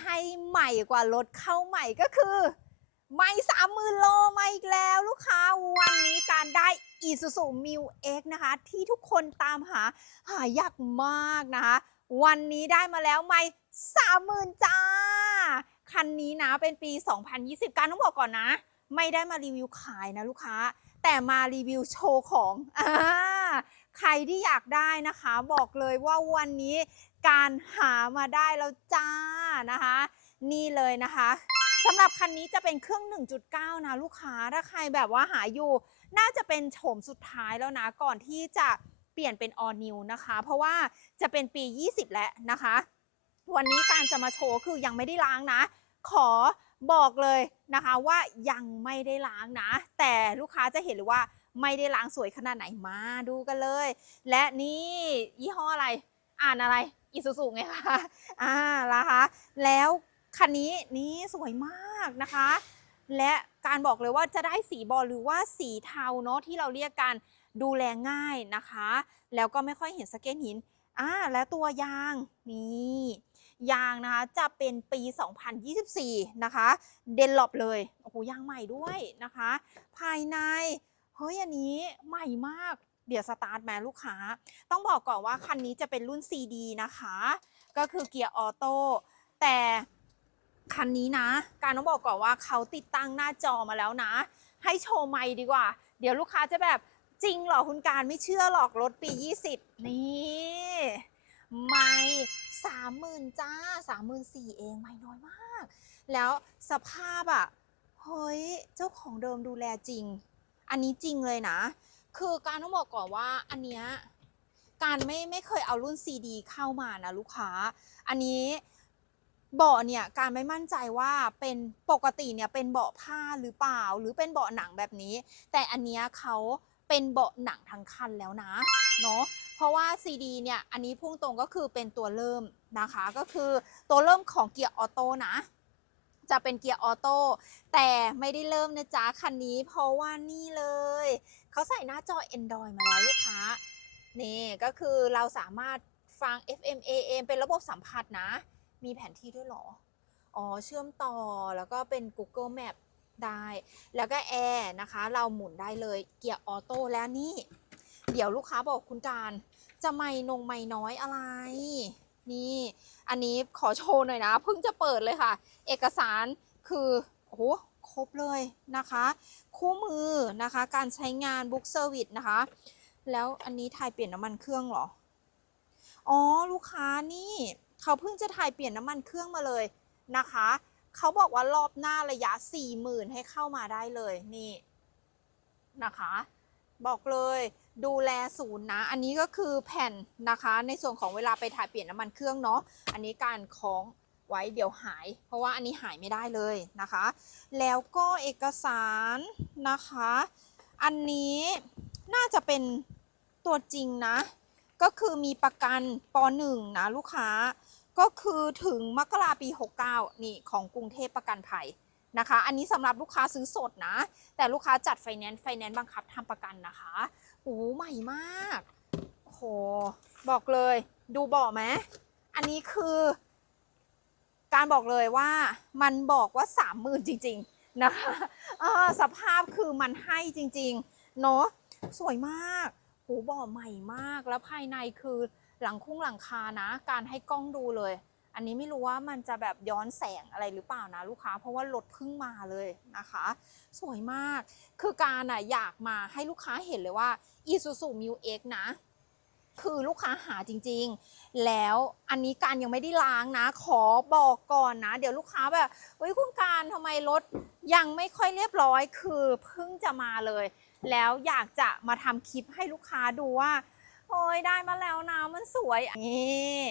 ให้ใหม่กว่ารถเข้าใหม่ก็คือ ไม่สามหมื่นโลมาอีกแล้วลูกค้าวันนี้การได้ Isuzu m i l X นะคะ ที่ทุกคนตามหาหายากมากนะคะ วันนี้ได้มาแล้วไม่สามหมื่นจ้า คันนี้นะเป็นปี 2020 การต้องบอกก่อนนะ ไม่ได้มารีวิวขายนะลูกค้า แต่มารีวิวโชว์ของอ่า ใครที่อยากได้นะคะบอกเลยว่าวันนี้การหามาได้แล้วจ้านะคะ นี่เลยนะคะสำหรับคันนี้จะเป็นเครื่อง 1.9 นะลูกค้าถ้าใครแบบว่าหาอยู่ น่าจะเป็นโฉมสุดท้ายแล้วนะ ก่อนที่จะเปลี่ยนเป็น all new นะคะ เพราะว่าจะเป็นปี 20 แล้วนะคะ วันนี้การจะมาโชว์คือยังไม่ได้ล้างนะ ขอบอกเลยนะคะว่ายังไม่ได้ล้างนะ แต่ลูกค้าจะเห็นเลยว่า ไม่ได้ล้างสวยขนาดไหนมาดูกันเลย และนี่ยี่ห้ออะไร อ่านอะไรอิซูซุไงคะอ่านะคะแล้วคันนี้นี่สวยมากนะคะ และการบอกเลยว่าจะได้สีบอลหรือว่าสีเทาเนาะที่เราเรียกกันดูแลง่ายนะคะ แล้วก็ไม่ค่อยเห็นสเก็ตหินอ่าและตัวยางนี่ยางนะคะจะเป็นปี 2024 นะคะ เดนลอปเลย โอ้โหยางใหม่ด้วยนะคะ ภายใน เฮ้ยอันนี้ใหม่มาก เดี๋ยวสตาร์ทแม่ลูกค้า ต้องบอกก่อนว่าคันนี้จะเป็นรุ่น CD นะคะ ก็คือเกียร์ออโต้แต่คันนี้นะ การต้องบอกก่อนว่าเขาติดตั้งหน้าจอมาแล้วนะ ให้โชว์ไมค์ดีกว่า เดี๋ยวลูกค้าจะแบบจริงเหรอคุณการไม่เชื่อหรอกรถปี 20 นี่ไม่สามหมื่นจ้าสามหมื่นสี่เองไม่น้อยมาก แล้วสภาพอะ่ะเฮ้ย เจ้าของเดิมดูแลจริง อันนี้จริงเลยนะ คือการต้องบอกก่อนว่าอันเนี้ยการไม่ไม่เคยเอารุ่น CD เข้ามานะลูกค้า อันนี้เบาะเนี่ยการไม่มั่นใจว่าเป็นปกติเนี่ยเป็นเบาะผ้าหรือเปล่า หรือเป็นเบาะหนังแบบนี้ แต่อันเนี้ยเขาเป็นเบาะหนังทั้งคันแล้วนะเนาะเพราะว่า CD เนี่ยอันนี้พุ่งตรงก็คือเป็นตัวเริ่มนะคะ ก็คือตัวเริ่มของเกียร์ออโต้นะ จะเป็นเกียร์ออโต้แต่ไม่ได้เริ่มนะจ๊ะคันนี้เพราะว่านี่เลย เขาใส่หน้าจอ Android มาแล้วลูกค้านี่ก็คือเราสามารถฟัง FM AM เป็นระบบสัมผัสนะ มีแผนที่ด้วยหรอ อ๋อ เชื่อมต่อแล้วก็เป็น Google Map ได้ แล้วก็แอร์นะคะ เราหมุนได้เลยเกียร์ออโต้แล้วนี่ เดี๋ยวลูกค้าบอกคุณการจะไม่นงไม่น้อยอะไร นี่อันนี้ขอโชว์หน่อยนะเพิ่งจะเปิดเลยค่ะ เอกสารคือโอ้โหครบเลยนะคะ คู่มือนะคะ การใช้งานบุ๊กเซอร์วิสนะคะ แล้วอันนี้ถ่ายเปลี่ยนน้ำมันเครื่องเหรอ อ๋อลูกค้านี่ เขาเพิ่งจะถ่ายเปลี่ยนน้ำมันเครื่องมาเลยนะคะ เขาบอกว่ารอบหน้าระยะ 40,000 ให้เข้ามาได้เลยนี่นะคะ บอกเลยดูแลศูนย์นะ อันนี้ก็คือแผ่นนะคะ ในส่วนของเวลาไปถ่ายเปลี่ยนน้ำมันเครื่องเนาะ อันนี้การคล้องไว้เดี๋ยวหาย เพราะว่าอันนี้หายไม่ได้เลยนะคะ แล้วก็เอกสารนะคะ อันนี้น่าจะเป็นตัวจริงนะ ก็คือมีประกันป .1 นะลูกค้า ก็คือถึงมกราปี 69 นี่ของกรุงเทพประกันภัย นะคะ อันนี้สำหรับลูกค้าซื้อสดนะ แต่ลูกค้าจัดไฟแนนซ์ไฟแนนซ์บังคับทำประกันนะคะโอ้โหใหม่มากโอ้โหบอกเลยดูเบาะไหมอันนี้คือ การบอกเลยว่ามันบอกว่าสามหมื่นจริง ๆ นะคะสภาพคือมันให้จริง ๆ เนาะสวยมากหูเบาะใหม่มากแล้วภายในคือหลังคุ้งหลังคานะ การให้กล้องดูเลย อันนี้ไม่รู้ว่ามันจะแบบย้อนแสงอะไรหรือเปล่านะลูกค้า เพราะว่ารถเพิ่งมาเลยนะคะ สวยมาก คือการอะอยากมาให้ลูกค้าเห็นเลยว่า Isuzu m i l X นะ คือลูกค้าหาจริง ๆ แล้วอันนี้การยังไม่ได้ล้างนะ ขอบอกก่อนนะ เดี๋ยวลูกค้าแบบเฮ้ยคุณการทำไมรถยังไม่ค่อยเรียบร้อย คือเพิ่งจะมาเลย แล้วอยากจะมาทำคลิปให้ลูกค้าดูว่าโอ้ยได้มาแล้วนะมันสวยนี่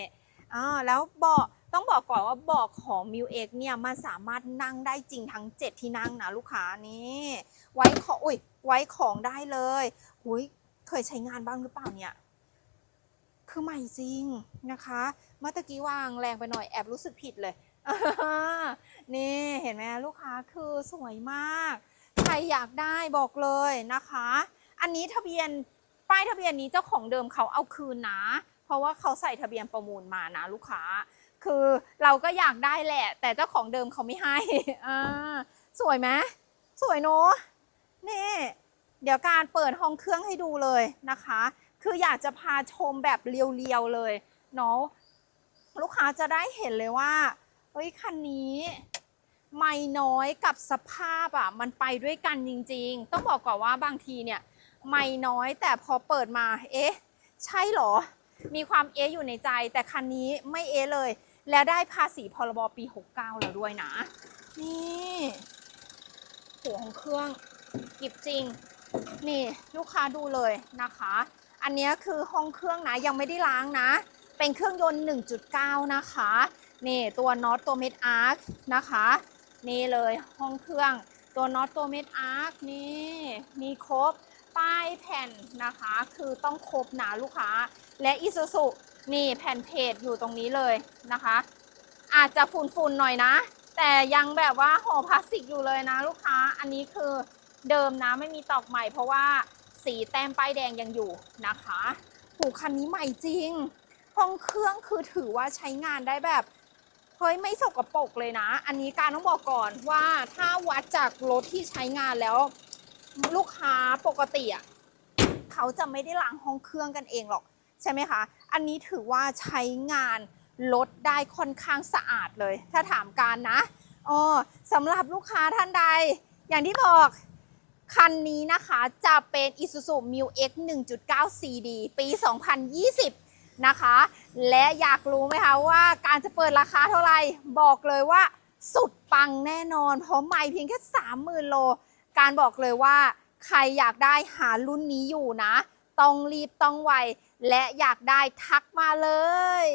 อ่าแล้วเบาะต้องบอกก่อนว่าเบาะของ m i l X เนี่ยมันสามารถนั่งได้จริงทั้ง 7 ที่นั่งนะลูกค้านี่ไว้ของอุ้ยไว้ของได้เลยหุยเคยใช้งานบ้างหรือเปล่าเนี่ยคือใหม่จริงนะคะเมื่อกี้วางแรงไปหน่อยแอบรู้สึกผิดเลยนี่เห็นไหมลูกค้าคือสวยมาก ใครอยากได้บอกเลยนะคะ อันนี้ทะเบียนป้ายทะเบียนนี้เจ้าของเดิมเขาเอาคืนนะ เพราะว่าเขาใส่ทะเบียนประมูลมานะลูกค้า คือเราก็อยากได้แหละ แต่เจ้าของเดิมเขาไม่ให้อ่าสวยไหมสวยเนอะนี่เดี๋ยวการเปิดห้องเครื่องให้ดูเลยนะคะ คืออยากจะพาชมแบบเรียวๆเลยเนาะลูกค้าจะได้เห็นเลยว่าเฮ้ยคันนี้ไม่น้อยกับสภาพอะมันไปด้วยกันจริง ๆ ต้องบอกก่อนว่าบางทีเนี่ย ไม่น้อยแต่พอเปิดมา เอ๊ะ ใช่เหรอ มีความเออยู่ในใจ แต่คันนี้ไม่เอเลย และได้ภาษีพรบปี 69 แล้วด้วยนะ นี่หัวของเครื่องกิบจริง นี่ลูกค้าดูเลยนะคะ อันนี้คือห้องเครื่องนะยังไม่ได้ล้างนะ เป็นเครื่องยนต์ 1.9 นะคะ นี่ตัวน็อตตัวเม็ดอาร์คนะคะ นี่เลยห้องเครื่องตัวน็อตตัวเม็ดอาร์คนี่มีครบ ป้ายแผ่นนะคะ คือต้องครบนะลูกค้า และอิซูซุนี่แผ่นเพจอยู่ตรงนี้เลยนะคะ อาจจะฝุ่นๆหน่อยนะ แต่ยังแบบว่าห่อพลาสติกอยู่เลยนะลูกค้า อันนี้คือเดิมนะไม่มีตอกใหม่ เพราะว่าสีแต้มป้ายแดงยังอยู่นะคะหูคันนี้ใหม่จริง ห้องเครื่องคือถือว่าใช้งานได้แบบเฮ้ยไม่สกปรกเลยนะ อันนี้การต้องบอกก่อนว่าถ้าวัดจากรถที่ใช้งานแล้ว ลูกค้าปกติอะเขาจะไม่ได้ล้างห้องเครื่องกันเองหรอกใช่ไหมคะ อันนี้ถือว่าใช้งานรถได้ค่อนข้างสะอาดเลย ถ้าถามการนะอ๋อสำหรับลูกค้าท่านใด อย่างที่บอกคันนี้นะคะจะเป็น Isuzu Mu X 1.9 CD ปี 2020 นะคะ และอยากรู้ไหมคะว่าการจะเปิดราคาเท่าไหร่ บอกเลยว่าสุดปังแน่นอน เพราะไม่เพียงแค่ 30,000 โล การบอกเลยว่า ใครอยากได้หารุ่นนี้อยู่นะ ต้องรีบต้องไว และอยากได้ทักมาเลย